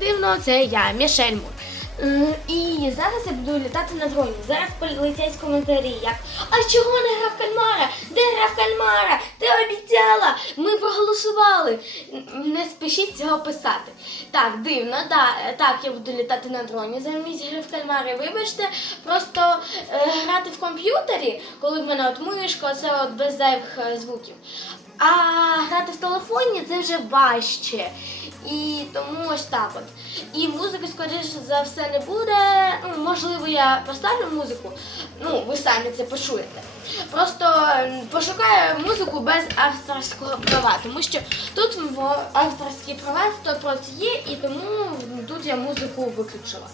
дивно, це я, Мішель Мур. І зараз я буду літати на дроні. Зараз полетять коментарі, як А чого не гра в кальмара? Де гра в кальмара? Ти обіцяла! Ми проголосували. Не спішіть цього писати. Так, дивно, да, е, так, я буду літати на дроні замість гри в кальмари. Вибачте, просто е, грати в комп'ютері, коли в мене от мишка, це от без зайвих е, звуків. А грати в телефоні це вже важче. І тому ось так от. І музики, скоріше за все, не буде. Ну, можливо, я поставлю музику. Ну, ви самі це почуєте. Просто пошукаю музику без авторського права, тому що тут авторські права 100% є, і тому тут я музику виключила.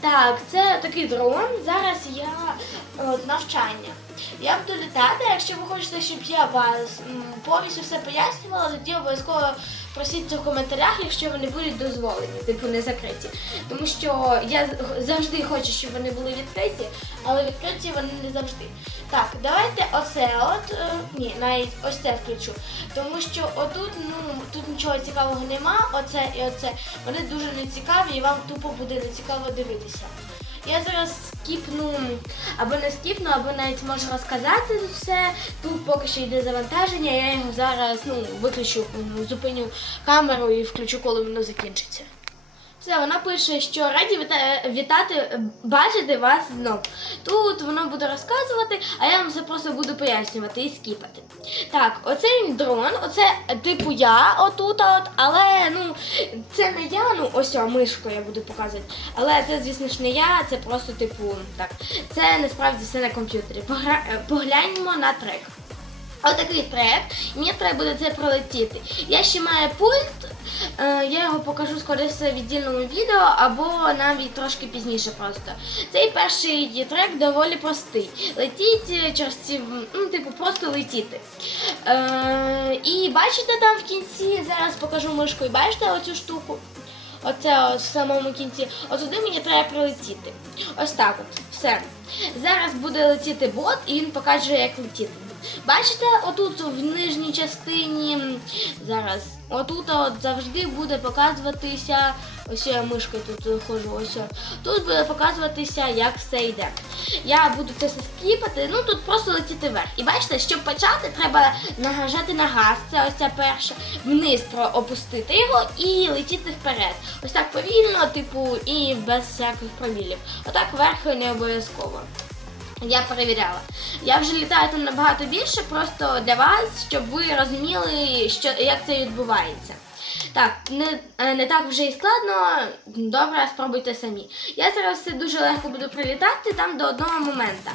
Так, це такий дрон. Зараз я от, навчання. Я буду літати. Якщо ви хочете, щоб я вас повністю все пояснювала, тоді обов'язково просіть це в коментарях, якщо вони будуть дозволені, типу не закриті. Тому що я завжди хочу, щоб вони були відкриті, але відкриті вони не завжди. Так, давайте оце от. е, Ні, навіть ось це включу. Тому що отут, ну, тут нічого цікавого нема, оце і оце. Вони дуже не цікаві і вам тупо буде не цікаво дивитися. Я зараз скіпну, або не скіпну, або навіть можу розказати все. Тут поки що йде завантаження, я його зараз ну, виключу, зупиню камеру і включу, коли воно закінчиться. Все, вона пише, що раді віта- вітати, бачити вас знов. Тут воно буде розказувати, а я вам все просто буду пояснювати і скіпати. Так, оцей дрон, оце типу я отут, от, але ну це не я, ну ось о, мишку я буду показувати. Але це, звісно ж, не я, це просто типу так. Це насправді все на комп'ютері. Погра... Погляньмо на трек. Отакий трек, мені треба буде це пролетіти. Я ще маю пульт, я його покажу скоріше в віддільному відео або навіть трошки пізніше просто. Цей перший трек доволі простий. Летіть е, через ці, ну, типу, просто летіти. Е, і бачите там в кінці, зараз покажу мишкою, бачите оцю штуку? Оце от в самому кінці. От туди мені треба прилетіти. Ось так от. Все. Зараз буде летіти бот, і він покаже, як летіти. Бачите, отут в нижній частині зараз, отут от завжди буде показуватися. Ось я мишкою тут ходжу, ось. Тут буде показуватися, як все йде. Я буду це все скіпати, ну тут просто летіти вверх. І бачите, щоб почати, треба нажати на газ, це ось ця перша, вниз опустити його і летіти вперед. Ось так повільно, типу, і без всяких провілів. Отак вверх не обов'язково. Я перевіряла. Я вже літаю там набагато більше, просто для вас, щоб ви розуміли, що, як це відбувається. Так, не, е, не так вже і складно. Добре, спробуйте самі. Я зараз все дуже легко буду прилітати там до одного моменту.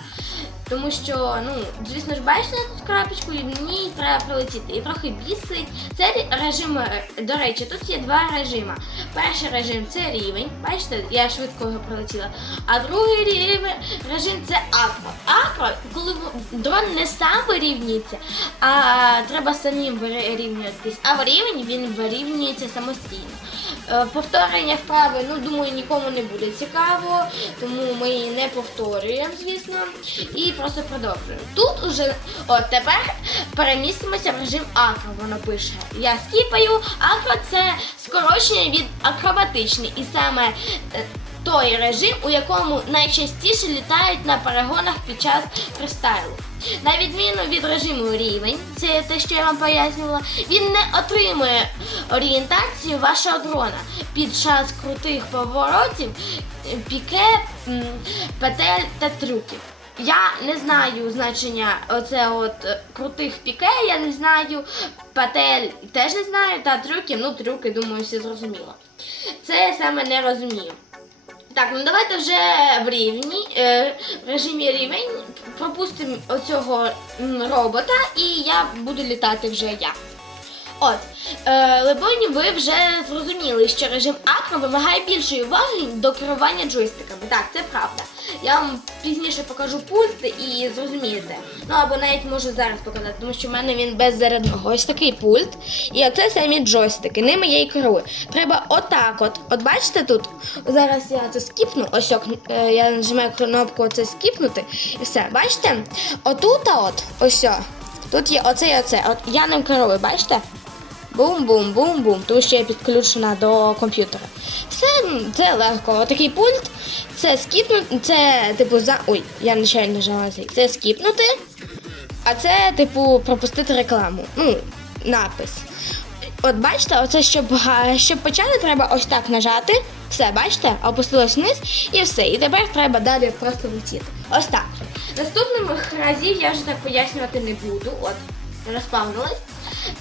Тому що, ну, звісно ж, бачите тут крапочку, і мені треба прилетіти. І трохи бісить. Це режим, до речі, тут є два режими. Перший режим це рівень. Бачите, я швидко його прилетіла. А другий рівень, режим це акро. Акро, коли дрон не сам вирівнюється, а треба самим вирівнюватись. А в рівень він вирівнюється самостійно. Е, Повторення вправи, ну думаю, нікому не буде цікаво, тому ми її не повторюємо, звісно, і просто продовжуємо. Тут уже, от тепер перемістимося в режим акро, воно пише. Я скіпаю, акро це скорочення від акробатичний, і саме е, той режим, у якому найчастіше літають на перегонах під час фристайлу. На відміну від режиму рівень, це те, що я вам пояснювала, він не отримує орієнтацію вашого дрона під час крутих поворотів, е, піке, петель та трюків. Я не знаю значення оце от е, крутих піке, я не знаю, петель теж не знаю, та трюків, ну трюки, думаю, всі зрозуміло. Це я саме не розумію. Так, ну давайте вже в рівні, е, в режимі рівень пропустимо оцього робота і я буду літати вже я. От, е, либонь, ви вже зрозуміли, що режим акро вимагає більшої уваги до керування джойстиками. Так, це правда. Я вам пізніше покажу пульт і зрозумієте. Ну або навіть можу зараз показати, тому що в мене він без зарядного. Ось такий пульт. І оце самі джойстики. Ними я і керую. Треба отак от. От бачите тут? Зараз я це скіпну. Ось е, я нажимаю кнопку оце скіпнути. І все. Бачите? Отут, от, ось. Тут є оце і оце. От я ним керую, бачите? Бум-бум-бум-бум, тому що я підключена до комп'ютера. Все це легко. Такий пульт, це скіпнути, це типу за. Ой, я нечайно нажала цей. Це скіпнути, а це, типу, пропустити рекламу. Ну, напис. От бачите, оце щоб, щоб почати, треба ось так нажати. Все, бачите, опустилось вниз і все. І тепер треба далі просто летіти. Ось так. Наступних разів я вже так пояснювати не буду. От, розпавнилась.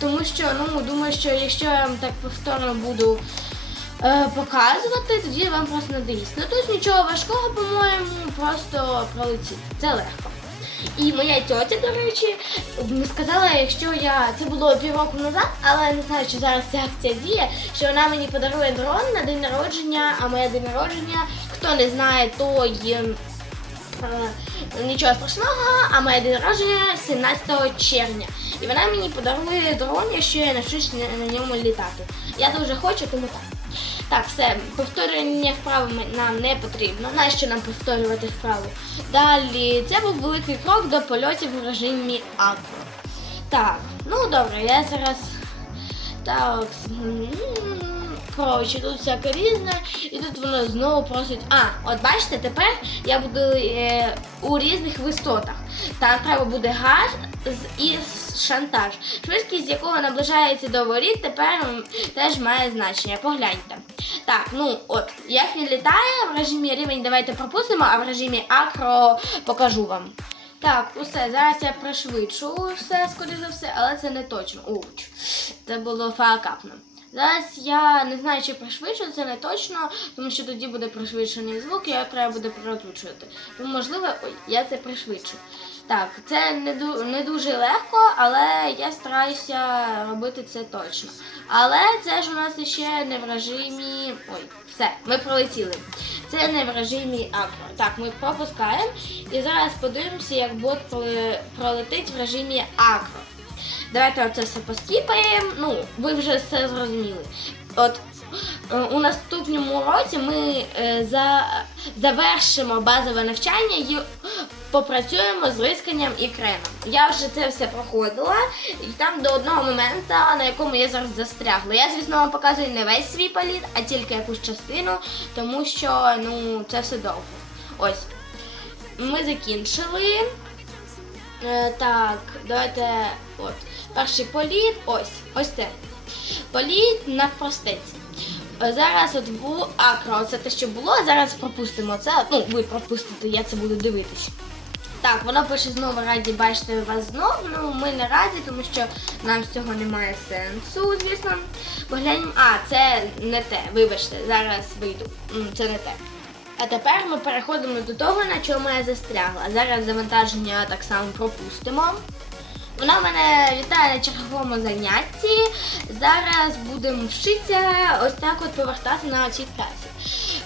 Тому що, ну, думаю, що якщо я вам так повторно буду е, показувати, тоді вам просто надоїсть. Ну тут нічого важкого, по-моєму, просто пролетіти. Це легко. І моя тьотя, до речі, сказала, якщо я це було півроку назад, але не знаю, чи зараз ця акція діє, що вона мені подарує дрон на день народження, а моє день народження, хто не знає, то є нічого страшного, а моє день народження 17 червня. І вона мені подарує дрон, якщо я навчусь на, на ньому літати. Я дуже хочу, тому так. Так, все, повторення вправи нам не потрібно. Нащо нам повторювати вправу? Далі, це був великий крок до польотів в режимі акро. Так, ну добре, я зараз. Так. Коротше, тут всяке різне, і тут воно знову просить. А, от бачите, тепер я буду е, у різних висотах. Там треба буде газ і шантаж. Швидкість, з якого наближається до воріт, тепер теж має значення. Погляньте. Так, ну от, як він літає в режимі рівень, давайте пропустимо, а в режимі акро покажу вам. Так, усе, зараз я пришвидшу все, скоріше за все, але це не точно. Уч, це було факапно. Зараз я не знаю, чи пришвидшу, це не точно, тому що тоді буде пришвидшений звук, і його треба буде переозвучувати. Тому, можливо, ой, я це пришвидшу. Так, це не, не дуже легко, але я стараюся робити це точно. Але це ж у нас ще не в режимі. Ой, все, ми пролетіли. Це не в режимі акро. Так, ми пропускаємо. І зараз подивимося, як бот пролетить в режимі акро. Давайте оце все поскіпаємо. Ну, ви вже все зрозуміли. От е, у наступному році ми е, за, завершимо базове навчання і попрацюємо з рисканням і кремом. Я вже це все проходила, і там до одного моменту, на якому я зараз застрягла. Я, звісно, вам показую не весь свій політ, а тільки якусь частину, тому що ну, це все довго. Ось. Ми закінчили. Е, так, давайте. От. Перший політ, ось, ось це. Політ на простеці. Е, Зараз от було акро, це те, що було. Зараз пропустимо це. Ну, ви пропустите, я це буду дивитись. Так, воно пише знову раді бачити вас знов. Ну, ми не раді, тому що нам з цього немає сенсу, звісно. Погляньмо. А, це не те. Вибачте, зараз вийду. Це не те. А тепер ми переходимо до того, на чому я застрягла. Зараз завантаження так само пропустимо. Вона мене вітає на черговому занятті. Зараз будемо вчитися ось так от повертати на цій трасі.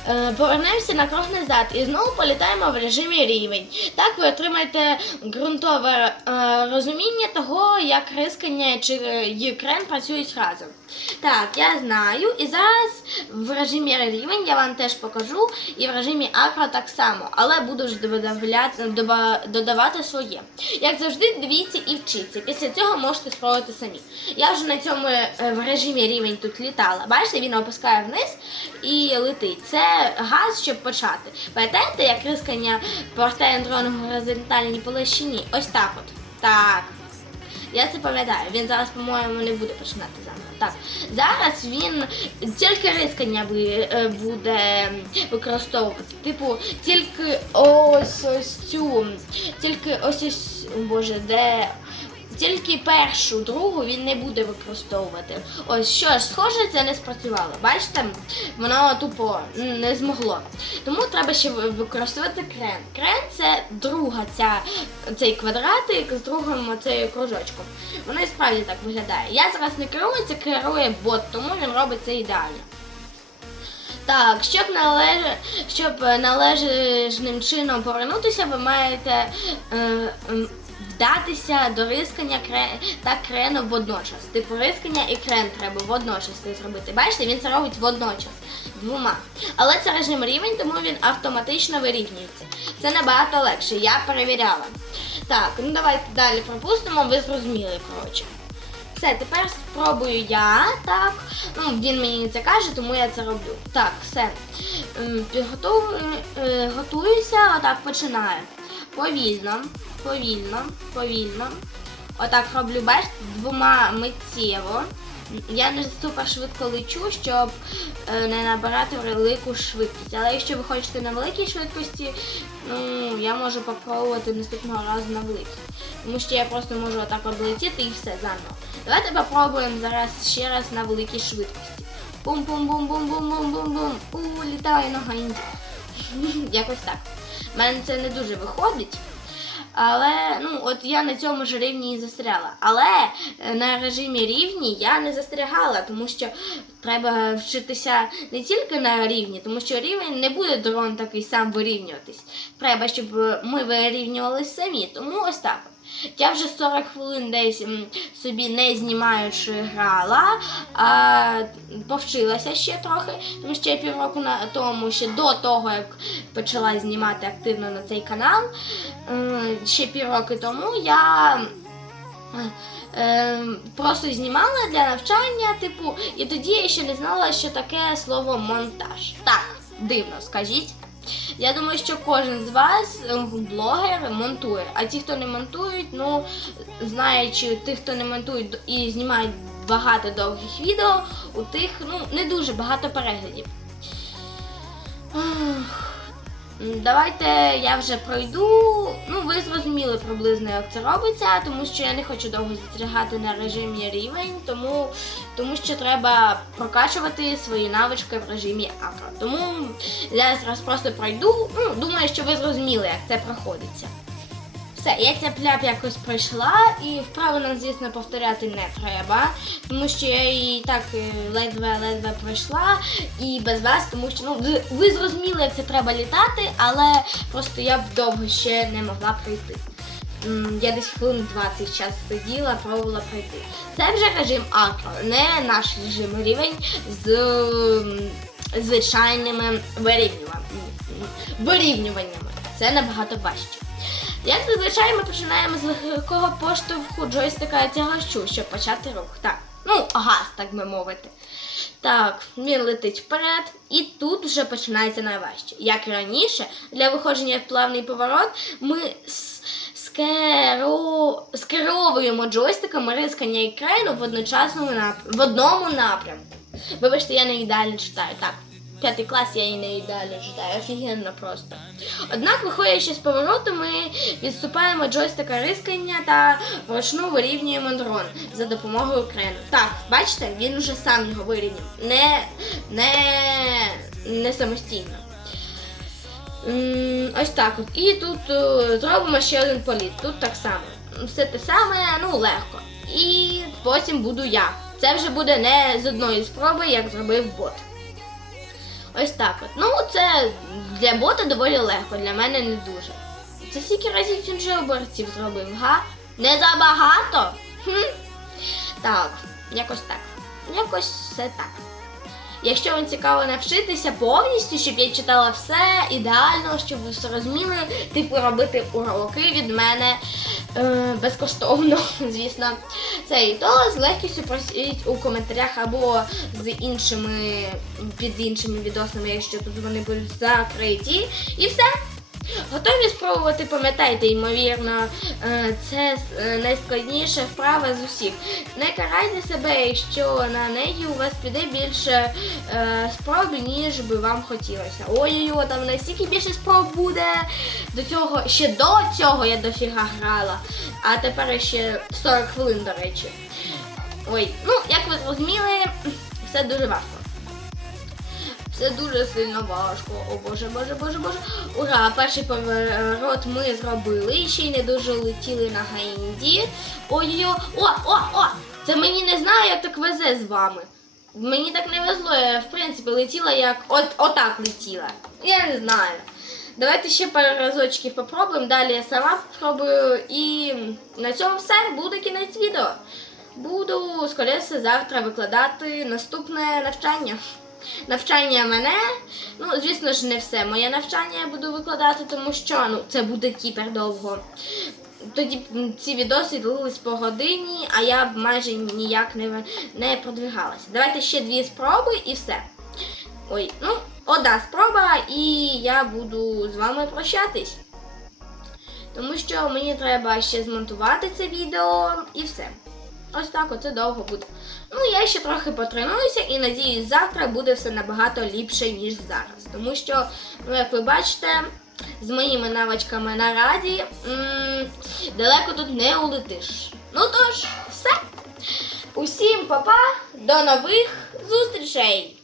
Е, Повернемося на крок назад і знову політаємо в режимі рівень. Так ви отримаєте ґрунтове е, розуміння того, як рискання чи е, крен працюють разом. Так, я знаю. І зараз в режимі рівень я вам теж покажу, і в режимі акро так само, але буду вже додавати своє. Як завжди, дивіться і вчіться. Після цього можете спробувати самі. Я вже на цьому е, в режимі рівень тут літала. Бачите, він опускає вниз і летить. Це газ, щоб почати. Пам'ятаєте, як рискання повертає дрон в горизонтальній площині? Ось так от. Так. Я це пам'ятаю. Він зараз, по-моєму, не буде починати заново. Так, зараз він тільки рискання е, буде використовувати. Типу, тільки ось ось цю, тільки ось ось, боже, де. Тільки першу, другу він не буде використовувати. Ось що схоже, це не спрацювало. Бачите, воно тупо не змогло. Тому треба ще використовувати крен. Крен це друга ця, цей квадратик з другим оцею кружочком. Воно і справді так виглядає. Я зараз не керую, це керує бот, тому він робить це ідеально. Так, щоб належ... щоб належним чином повернутися, ви маєте е, вдатися до рискання та крену водночас. Типу рискання і крен треба водночас зробити. Бачите, він це робить водночас двома. Але це режим рівень, тому він автоматично вирівнюється. Це набагато легше, я перевіряла. Так, ну давайте далі пропустимо, ви зрозуміли, коротше. Все, тепер спробую я. Так. Ну, він мені це каже, тому я це роблю. Так, все. Ем, Підготовую, е, отак починаю. Повільно, повільно, повільно. Отак роблю, бачите, двома миттєво. Я не супер швидко лечу, щоб е, не набирати велику швидкість. Але якщо ви хочете на великій швидкості, ну я можу попробувати наступного разу на великій. Тому що я просто можу отак облетіти і все заново. Давайте попробуємо зараз ще раз на великій швидкості. Бум-бум-бум-бум-бум-бум-бум-бум. У, літаю на ганді. Якось так. У мене це не дуже виходить. Але ну от я на цьому ж рівні і застряла. Але е, на режимі рівні я не застрягала, тому що треба вчитися не тільки на рівні, тому що рівень не буде дрон такий сам вирівнюватись. Треба, щоб ми вирівнювалися самі. Тому ось так. Я вже 40 хвилин десь собі не знімаючи грала, а повчилася ще трохи, тому що я півроку на тому, ще до того, як почала знімати активно на цей канал, ще півроки тому я. е, Просто знімала для навчання, типу, і тоді я ще не знала, що таке слово монтаж. Так, дивно, скажіть. Я думаю, що кожен з вас е, блогер монтує. А ті, хто не монтують, ну знаючи тих, хто не монтують і знімають багато довгих відео, у тих ну не дуже багато переглядів. Давайте я вже пройду. Ну, ви зрозуміли приблизно, як це робиться, тому що я не хочу довго застрягати на режимі рівень, тому, тому що треба прокачувати свої навички в режимі акро. Тому я зараз просто пройду. Ну, думаю, що ви зрозуміли, як це проходиться. Все, я ця пляп якось пройшла, і вправо нам, звісно, повторяти не треба, тому що я її так ледве-ледве пройшла і без вас, тому що ну ви зрозуміли, як це треба літати, але просто я б довго ще не могла пройти. Я десь хвилин 20 час сиділа, пробувала пройти. Це вже режим акро, не наш режим рівень з звичайними вирівнюваннями. вирівнюваннями. Це набагато важче. Як зазвичай ми починаємо з легкого поштовху джойстика тягачу, щоб почати рух. Так, ну, газ, так би мовити. Так, він летить вперед, і тут вже починається найважче. Як і раніше, для виходження в плавний поворот ми с- скеро... скеровуємо джойстиком рискання і крейну в одночасному нап... в одному напрямку. Вибачте, я не ідеально читаю. Так, п'ятий клас я і не ідеально читаю, офігенно просто. Однак, виходячи з повороту, ми відступаємо джойстика рискання та вручну вирівнюємо дрон за допомогою крену. Так, бачите, він вже сам його вирівняв. Не, не, не самостійно. Ось так от. І тут е, зробимо ще один політ. Тут так само. Все те саме, ну легко. І потім буду я. Це вже буде не з одної спроби, як зробив бот. Ось так от. Ну, це для бота доволі легко, для мене не дуже. Це скільки разів він вже оборців зробив, га? Не забагато? Хм? Так, якось так. Якось все так. Якщо вам цікаво навчитися повністю, щоб я читала все ідеально, щоб ви все розуміли, типу робити уроки від мене е, безкоштовно, звісно. це і то з легкістю просіть у коментарях або з іншими під іншими відосами, якщо тут вони будуть закриті. І все. Готові спробувати, пам'ятайте, ймовірно, е, це е, найскладніша вправа з усіх. Не карайте себе, якщо на неї у вас піде більше е, спроб, ніж би вам хотілося. Ой-ой-ой, там настільки більше спроб буде. До цього, ще до цього я дофіга грала, а тепер ще 40 хвилин, до речі. Ой, ну, як ви зрозуміли, все дуже важко. Це дуже сильно важко. О боже, боже, боже, боже. Ура! Перший поворот ми зробили. Ще й не дуже летіли на гайнді. Ой-ой-ой. О, о, о! Це мені не знаю, як так везе з вами. Мені так не везло, я в принципі летіла як от отак летіла. Я не знаю. Давайте ще пару разочків попробуємо. Далі я сама спробую. І на цьому все. Буде кінець відео. Буду, скоріше, завтра викладати наступне навчання. Навчання мене, ну, звісно ж, не все моє навчання я буду викладати, тому що ну, це буде кіпер довго. тоді ці відоси длились по годині, а я майже ніяк не, не продвигалася. Давайте ще дві спроби і все. Ой, ну, одна спроба, і я буду з вами прощатись. Тому що мені треба ще змонтувати це відео і все. Ось так, оце довго буде. Ну, я ще трохи потренуюся і надіюсь, завтра буде все набагато ліпше, ніж зараз. Тому що, ну, як ви бачите, з моїми навичками наразі далеко тут не улетиш. Ну тож, все. Усім па-па, до нових зустрічей!